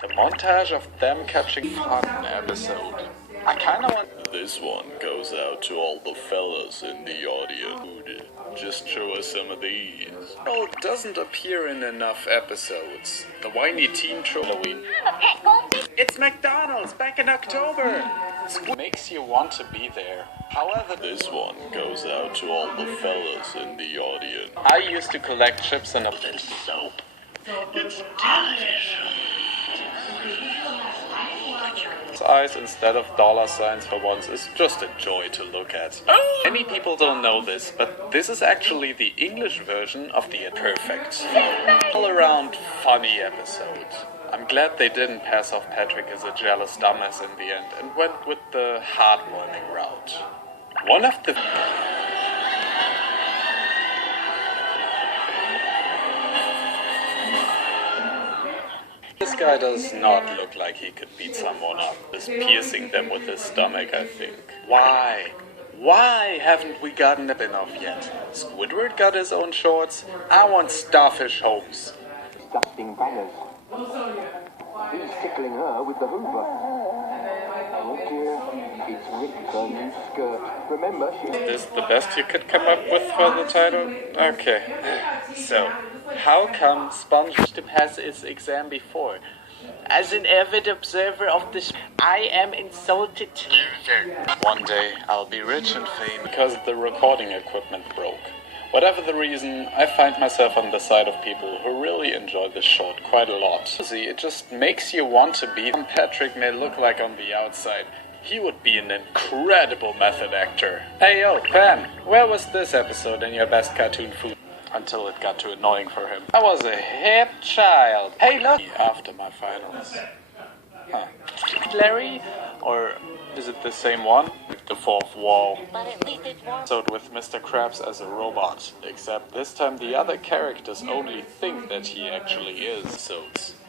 The montage of them catching fun episode. I kinda want... This one goes out to all the fellas in the audience. Just show us some of these. Oh, doesn't appear in enough episodes. The whiny teen Halloween. I'm a pet goldfish. It's McDonald's back in October. It makes you want to be there. However, This one goes out to all the fellas in the audience. I used to collect chips and a Soap. It's television. eyes instead of dollar signs for once is just a joy to look at. Many people don't know this, but this is actually the English version of the Perfect. All around funny episode. I'm glad they didn't pass off Patrick as a jealous dumbass in the end and went with the heartwarming route. One of the... This guy does not look like he could beat someone up, just piercing them with his stomach, I think. Why? Why haven't we gotten a spin-off yet? Squidward got his own shorts. I want Starfish Holmes. Disgusting bangers. He's tickling her with the Hoover. Oh dear, it's ripped her new skirt. Remember, she... Is this the best you could come up with for the title? Okay. So, how come SpongeBob to pass its exam before? As an avid observer of this, I am insulted. One day, I'll be rich and famous because the recording equipment broke. Whatever the reason, I find myself on the side of people who really enjoy this short quite a lot. See, it just makes you want to be. Patrick may look like on the outside. He would be an incredible method actor. Hey yo, Pam, where was this episode in your best cartoon food? Until it got too annoying for him. I was a hip child. Hey look! After my finals. Huh. Larry? Or is it the same one? The fourth wall. But at least it's warm. Episode with Mr. Krabs as a robot. Except this time the other characters only think that he actually is. So,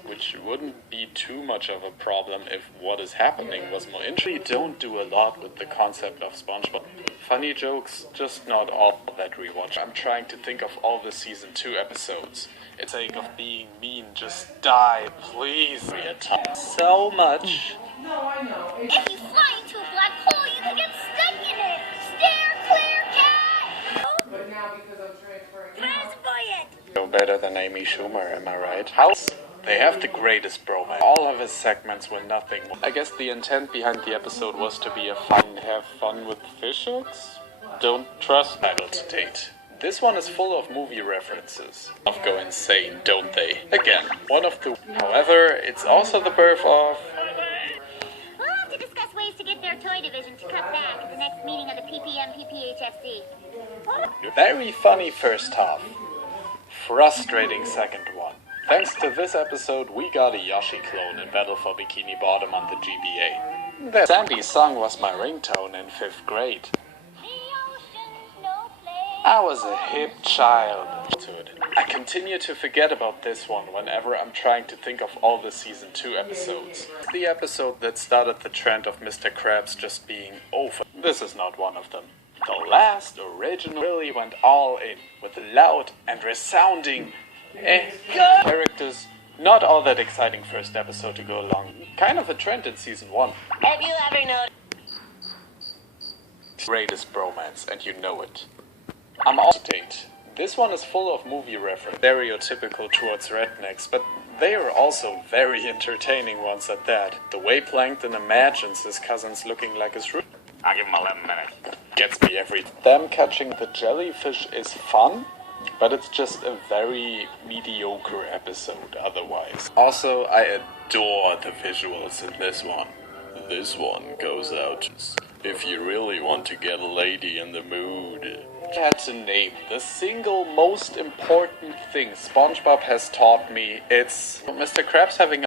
which wouldn't be too much of a problem if what is happening was more interesting. We don't do a lot with the concept of SpongeBob. Funny jokes, just not all that rewatch. I'm trying to think of all the season 2 episodes. It's sake of being mean, just die, please. So much. If you fly into a black hole, you can get stuck in it. Steer clear, cat. But now because I'm transferring... Fast No better than Amy Schumer, am I right? They have the greatest bromance. All of his segments were nothing. I guess the intent behind the episode was to be have fun with fish hooks? Don't trust title to date. This one is full of movie references. Go insane, don't they? Again, one of the... However, it's also the birth of... We'll have to discuss ways to get their toy division to cut back at the next meeting of the PPM-PPHFC. Very funny first half. Frustrating second one. Thanks to this episode, we got a Yoshi clone in Battle for Bikini Bottom on the GBA. That Sandy's song was my ringtone in 5th grade. I was a hip child. I continue to forget about this one whenever I'm trying to think of all the season 2 episodes. The episode that started the trend of Mr. Krabs just being over. This is not one of them. The last original really went all in with loud and resounding characters. Not all that exciting first episode to go along. Kind of a trend in season 1. Have you ever noticed? Greatest bromance, and you know it. I'm all date. This one is full of movie reference, stereotypical towards rednecks, but they are also very entertaining ones at that. The way Plankton imagines his cousins looking like his root. I'll give him 11 minutes. Gets me every... Them catching the jellyfish is fun, but it's just a very mediocre episode otherwise. Also, I adore the visuals in this one. This one goes out if you really want to get a lady in the mood. I had to name the single most important thing SpongeBob has taught me. It's Mr. Krabs having